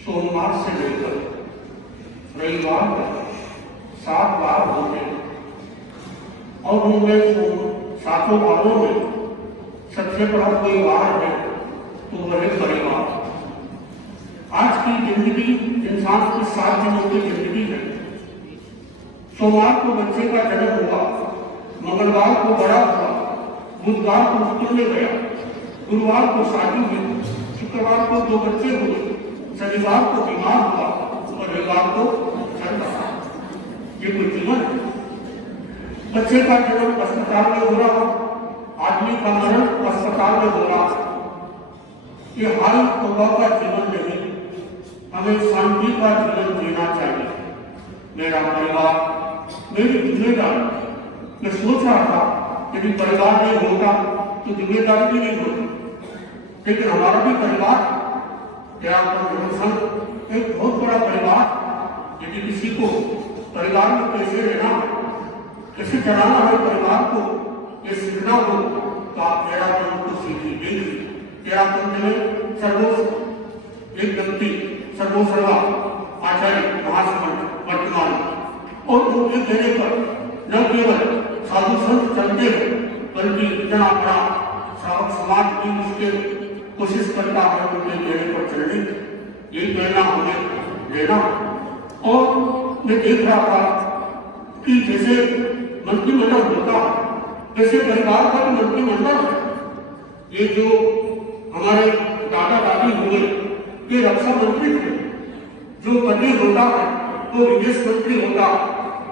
सोमवार से लेकर रविवार तक 7 वार होते हैं और उनमें सातों वारों में सबसे बड़ा कोई वार है तो वह है परिवार। आज की जिंदगी इंसान की 7 दिनों की जिंदगी है। सोमवार को बच्चे का जन्म हुआ, मंगलवार को बड़ा हुआ, बुधवार को स्कूल में गया, गुरुवार को शादी हुई, शुक्रवार को 2 बच्चे हुए, शनिवार को बीमार हुआ और रविवार को चल रहा। ये कोई जीवन है? बच्चे का जन्म अस्पताल में हो रहा, आदमी का मरण अस्पताल में हो रहा। ये हाल तौबा का जीवन नहीं, हमें शांति का जीवन जीना चाहिए। मेरा परिवार मेरी जिम्मेदारी। मैं सोच रहा था यदि परिवार नहीं होता तो जिम्मेदारी भी नहीं होती, लेकिन हमारा भी परिवार एक बहुत बड़ा परिवार। यदि किसी को परिवार में कैसे रहना, कैसे चलाना है परिवार को, ये सीखना हो तो आप तेरा पंथ को सीखिए। तेरा पंथ में सर्वोच्च एक व्यक्ति सर्वोसर्वा आचार्य महासमंत वर्तमान और उनके कहने पर न केवल साधु संत चलते हैं बल्कि इतना बड़ा श्रावक समाज भी उसके कोशिश करता है उनके कहने पर चलने। यही प्रेरणा हमें लेना। और मैं देख रहा था कि जैसे मंत्रिमंडल होता है वैसे परिवार का भी मंत्रिमंडल है। ये जो हमारे दादा दादी हुए ये रक्षा मंत्री थे, जो पति होता है वो विदेश मंत्री होता है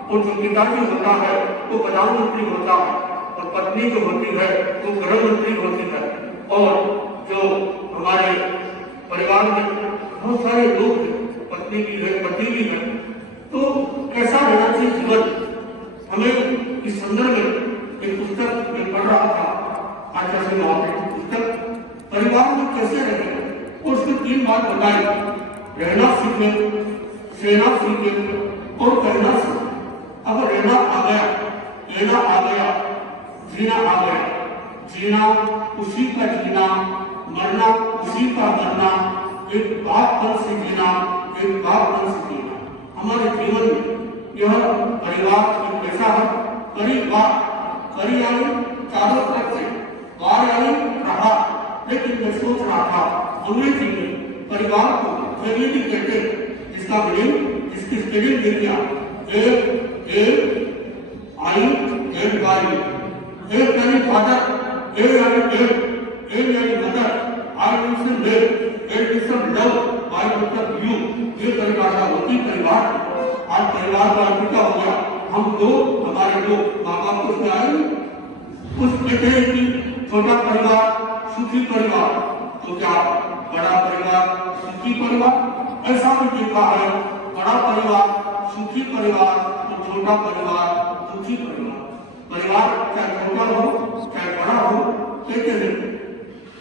और जो पिताजी होता है वो प्रधानमंत्री होता है और पत्नी जो होती है वो गृह मंत्री होती है। और जो हमारे परिवार में बहुत सारे लोग हैं, पत्नी भी है पति भी है, तो कैसा रहना चाहिए जीवन। हमें इस संदर्भ में एक पुस्तक में पढ़ रहा था, आचार्य से पुस्तक परिवार में कैसे रहे और उसमें 3 बात बताई। रहना सीखे, सेना सीखे और कहना सीखे। अब रहना आ गया, लेना आ गया, जीना आ गया। जीना उसी का जीना, मरना उसी का मरना। एक बात पर से जीना, एक बात पर से जीना। हमारे जीवन में यह परिवार एक कैसा है? परिवार परि यानी चारों तरफ से, वार यानी रहा। लेकिन मैं सोच रहा था अंग्रेजी में परिवार को फैमिली कहते हैं, जिसका मीनिंग जिसकी स्पेलिंग देखिए A यानी फादर, A यानी डेड, A यानी मदर, I मतलब डेड, A मतलब लव, I मतलब यू। ये परिभाषा होती परिवार। आज परिवार का अर्थ क्या हो गया? हम दो हमारे दो माँ बाप उसमें आए, कुछ कहते हैं कि छोटा परिवार सुखी परिवार, तो क्या बड़ा परिवार सुखी परिवार? ऐसा भी देखा है, बड़ा परिवार सुखी परिवार तो छोटा परिवार दुखी परिवार। परिवार चाहे छोटा हो चाहे बड़ा हो, कहते हैं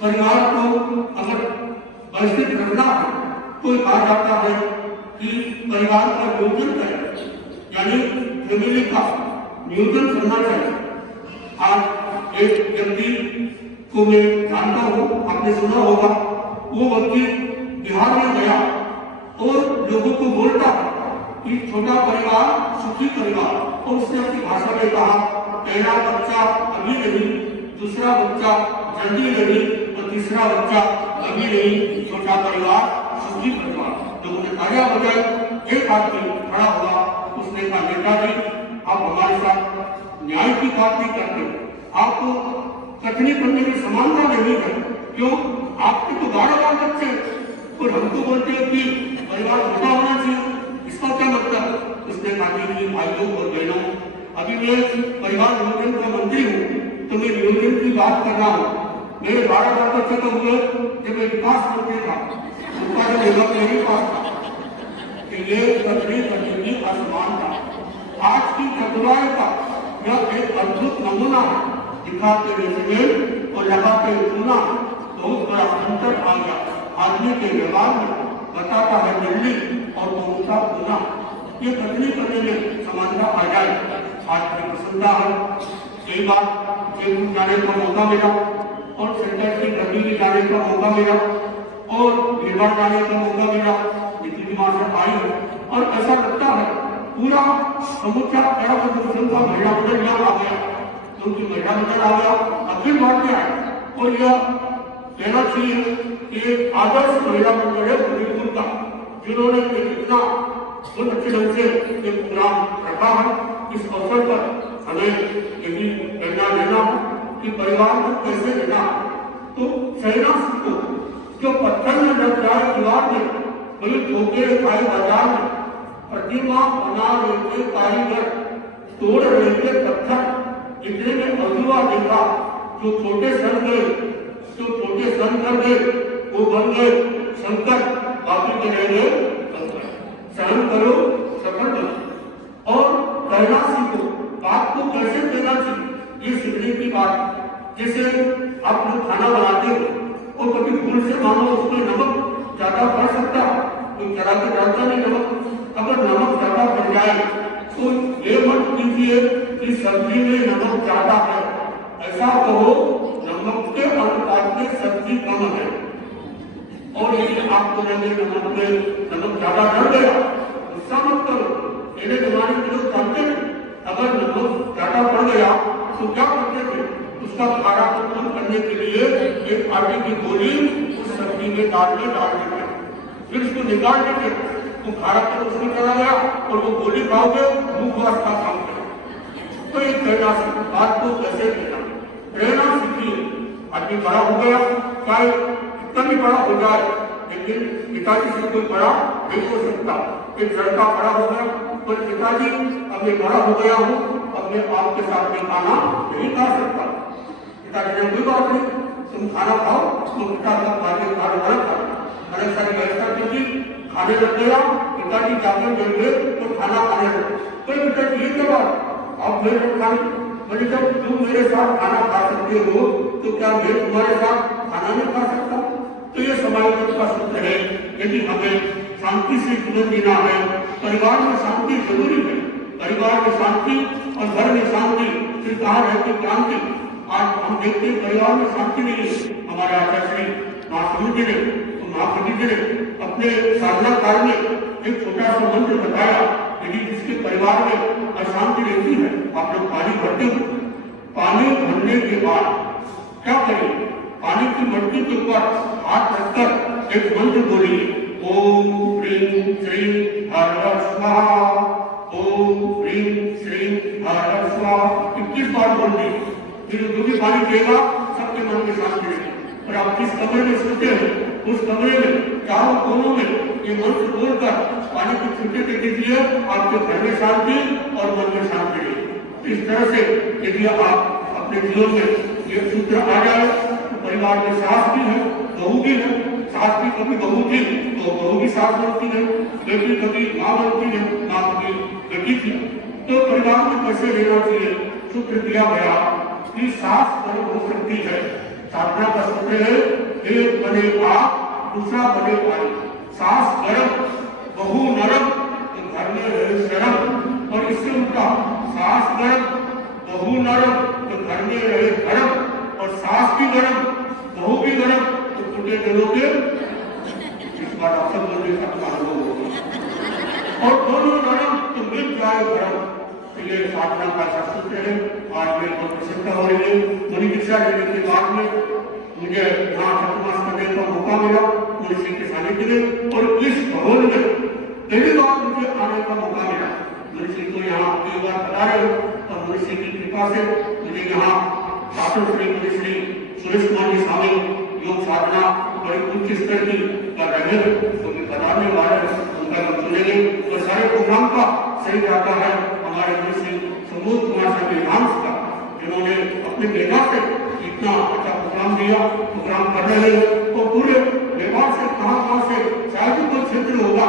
परिवार को अगर व्यवस्थित रखना है तो कहा जाता है कि परिवार का नियोजन करें, यानी फैमिली का नियोजन करना चाहिए। आज एक व्यक्ति को मैं जानता हूँ, आपने सुना होगा, वो व्यक्ति बिहार में गया और लोगों को बोलता कि छोटा परिवार सुखी परिवार, और उसने अपनी भाषा में कहा पहला बच्चा अभी नहीं, दूसरा बच्चा जल्दी नहीं और तीसरा बच्चा अभी नहीं, छोटा परिवार सुखी परिवार। लोगों ने तालियां बजाई, एक आदमी खड़ा हुआ, उसने कहा नेताजी आप हमारे साथ न्याय की बात नहीं करते, आप कथनी करने की समानता नहीं है, क्यों? आपके तो 12 बच्चे और हमको बोलते हैं कि परिवार छोटा होना चाहिए, इसका क्या मतलब? उसने कहा कि भाइयों और बहनों, अभी मैं परिवार नियोजन का मंत्री हूँ, तो मैं नियोजन की बात कर रहा हूँ। मेरे 12 बच्चे तो हुए जब मैं विकास मंत्री था, उनका जो लेवल मेरे पास था कि ये कथनी करने की असमानता आज की चतुराई का यह एक अद्भुत नमूना है। दिखाते रेजिमेंट और लगाते चूना, बहुत बड़ा अंतर आ गया आदमी के व्यवहार में, बताता है दिल्ली और पहुंचता पूना। ये कथनी करने में समानता आ जाए, आज की प्रसन्नता है। कई बार जयपुर जाने का मौका मिला और सेंटर की गड्डी में जाने का मौका मिला और भीड़भाड़ जाने का मौका मिला, इतनी मार्केट आई है और ऐसा लगता है पूरा समूचा बड़ा प्रदर्शन का महिला मंडल यहाँ आ गया, क्योंकि महिला मंडल आ गया, अखिल भारतीय है और यह कहना चाहिए कि आदर्श महिला मंडल है हमीरपुर का, जिन्होंने इतना बहुत अच्छे ढंग से एक प्रोग्राम रखा है। इस अवसर पर हमें यही प्रेरणा लेना कि परिवार को कैसे लेना, तो सहना सीखो। जो पत्थर में लग जाए दीवार में, वही धोखे पाए बाजार में, प्रतिमा बना रहे थे कारीगर, तोड़ रहे थे पत्थर, इतने में अधूरा देखा, जो छोटे सन गए, जो छोटे सन कर गए वो बन गए शंकर, बाकी के रह गए शंकर। सहन करो सफल बनो और कहना सीखो, बात को कैसे कहना चाहिए ये सीखने की बात। जैसे आप लोग खाना बनाते हो और कभी भूल से मानो उसमें नमक ज्यादा पड़ सकता, कोई चला के डालता नहीं नमक, अगर नमक ज्यादा पड़ जाए तो ये मत कीजिए कि सब्जी में नमक ज्यादा है, ऐसा कहो नमक के अनुपात में सब्जी कम है। और यदि आपको लगे नमक में नमक ज्यादा डर गया, गुस्सा मत करो। मेरे जमाने में लोग जानते थे अगर नमक ज्यादा पड़ गया तो क्या करते थे, उसका खारा को कम करने के लिए एक आटे की गोली उस सब्जी में डाल देते, फिर उसको निकाल देते, तो खारा तो उसमें चला गया और वो गोली खाओगे मुखवास का काम करें। तो एक प्रेरणा से बात को कैसे लेना, प्रेरणा सीखिए। आदमी बड़ा हो गया, चाहे कितना भी बड़ा हो जाए, लेकिन पिताजी से कोई बड़ा नहीं हो सकता। एक लड़का बड़ा हो गया, पर पिताजी अब मैं बड़ा हो गया हूँ, अब मैं आपके साथ में खाना नहीं खा सकता। पिताजी ने कोई बात नहीं, तुम खाना खाओ, तुम पिता साथ खाने अलग सारी व्यवस्था कीजिए। खाने लग गया, पिताजी जाकर बैठ गए तो खाना खाने लगे। कोई पिताजी ये क्या बात, आप मेरे खाने, मैंने जब तुम मेरे साथ खाना खा सकते हो तो क्या मैं तुम्हारे साथ खाना नहीं खा सकता? तो ये समाज का सूत्र है। यदि हमें शांति से जीवन जीना है, परिवार में शांति जरूरी है, परिवार में शांति और घर में शांति, फिर कहा रहती क्रांति। आज हम देखते हैं परिवार में शांति नहीं है। हमारे आचार्य श्री महासमुद्र जी ने, तो महासमुद्र जी ने अपने साधना काल में एक छोटा सा मंत्र बताया, यदि जिसके परिवार में अशांति रहती है, आप लोग पानी भरते हो, पानी भरने के बाद क्या करें, पानी की मटकी के ऊपर हाथ रखकर एक मंत्र बोलिए, ओम ह्रीं श्रीं हर स्वाहा, ओम ह्रीं श्रीं हर स्वाहा 21 बार बोलिए। फिर जो भी पानी पिएगा सबके मन में शांति रहेगी। और आप जिस कमरे में सोते हैं उस कमरे में चारों कोनों में ये मंत्र बोलकर पानी की छुट्टी दे दीजिए, आपके घर में शांति और मन में शांति रहे। इस तरह से यदि आप अपने जीवन में ये सूत्र आ जाए तो परिवार में सास भी है, बहू भी है, सास भी कभी बहू थी तो बहू भी सास बनती है, बेटी कभी माँ बनती है, माँ कभी बेटी थी। तो परिवार में कैसे रहना चाहिए, सूत्र दिया गया कि सास गर्म हो सकती है। साधना का सूत्र है, एक बने आप दूसरा बने पानी। सास गर्म बहू नरम तो घर में रहे शर्म, और इससे उल्टा सास गर्म बहू नरम तो घर में रहे धर्म, और सास भी गर्म बहू भी गर्म तो टूटे दिलों के इस बार आप सब लोग सबका अनुभव होगा, और दोनों नरम तो मिल जाए धर्म। ये साधना का सूत्र है। आज मेरे को प्रसन्नता हो रही है, बड़ी दीक्षा लेने के बाद में मुझे यहाँ चतुर्मास करने का मौका मिला तुलसी के खाने के लिए, और इस भवन में पहली बार मुझे आने का मौका मिला। तुलसी को यहाँ कई बार बता रहे हो, और तुलसी की कृपा से मुझे यहाँ शासन श्री सुरेश कुमार जी शामिल योग साधना बड़ी उच्च स्तर की कर रहे हैं, तो बताने वाले उनका नाम सुनेंगे। और सारे प्रोग्राम का सही जाता है हमारे तुलसी समूह कुमार साहब का, जिन्होंने अपने मेधा से इतना अच्छा प्रोग्राम दिया, प्रोग्राम कर रहे हैं। तो पूरे व्यवहार से कहाँ से शायद कोई क्षेत्र होगा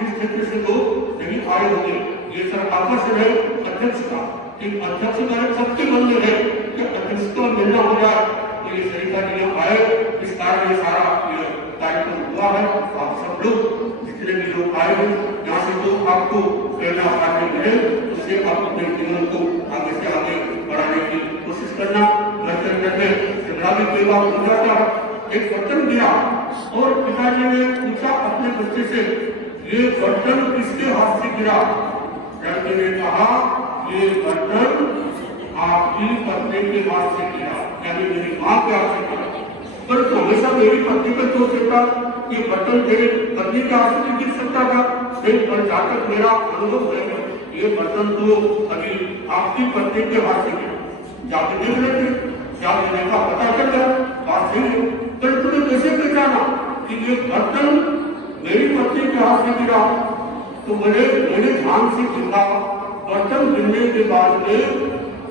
जिस क्षेत्र से लोग नहीं आए होंगे। ये सब आपस में अध्यक्ष का एक अध्यक्ष का एक सबके मन में है कि अध्यक्ष को मिलना हो जाए, तो ये सरिता जी आए, इस कारण ये सारा ये कार्यक्रम हुआ है। आप सब लोग जितने भी लोग आए हैं यहाँ से तो आपको प्रेरणा पाने मिले, उससे आप अपने जीवन को आगे से आगे बढ़ाने की कोशिश करना। कई बार हो जाता है, एक बर्तन दिया और पिताजी ने पूछा अपने बच्चे से, ये बर्तन किसके हाथ से गिरा? लड़के ने कहा, ये बर्तन आपकी पत्नी के हाथ से गिरा, यानी मेरी माँ के हाथ से गिरा। पर तो हमेशा मेरी पत्नी पर तो सकता, ये बर्तन मेरी पत्नी के हाथ से गिर सकता था। फिर पर जाकर मेरा अनुभव है, ये बर्तन तो अभी आपकी पत्नी के हाथ से गिरा। जाके देख लेते, जाके देखा, पता चल गया बात सही है। पर तुमने कैसे पहचाना कि ये बर्तन मेरी पत्नी के हाथ से गिरा? तो मेरे ध्यान से देखा, बर्तन गिरने के बाद में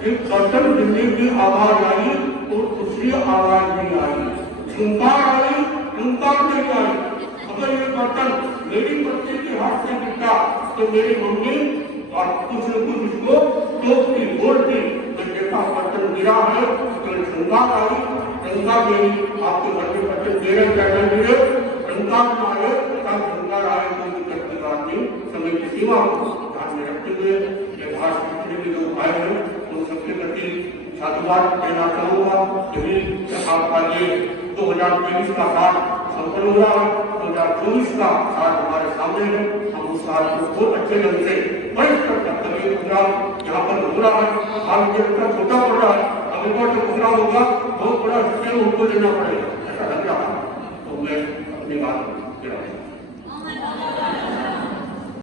एक बर्तन गिरने की आवाज आई और दूसरी आवाज नहीं आई, झुंकार आई, झुंकार नहीं आई। अगर ये बर्तन मेरी पत्नी के हाथ से गिरता तो मेरी मम्मी और कुछ न कुछ उसको टोकती, बोलती, देखा बर्तन गिरा है तो झुंकार आई, झुंकार मेरी आपके घर में बर्तन गिरे कैसे गिरे, झुंकार न आए तब झुंकार आए तो दिक्कत की बात नहीं। समय की सीमा को ध्यान में रखते हुए ये भाषण के लोग आए हैं उन सबके प्रति साधुवाद देना चाहूँगा। यही आपका ये 2023 का साल संपन्न हो रहा है, 2024 का साल हमारे सामने है। हम उस साल को बहुत अच्छे ढंग से प्रोग्राम यहाँ पर हो रहा है, हाल मुझे छोटा पड़ रहा है, अभी जो प्रोग्राम होगा बहुत बड़ा उनको लेना पड़ेगा, ऐसा लग रहा है। तो मैं अपनी बात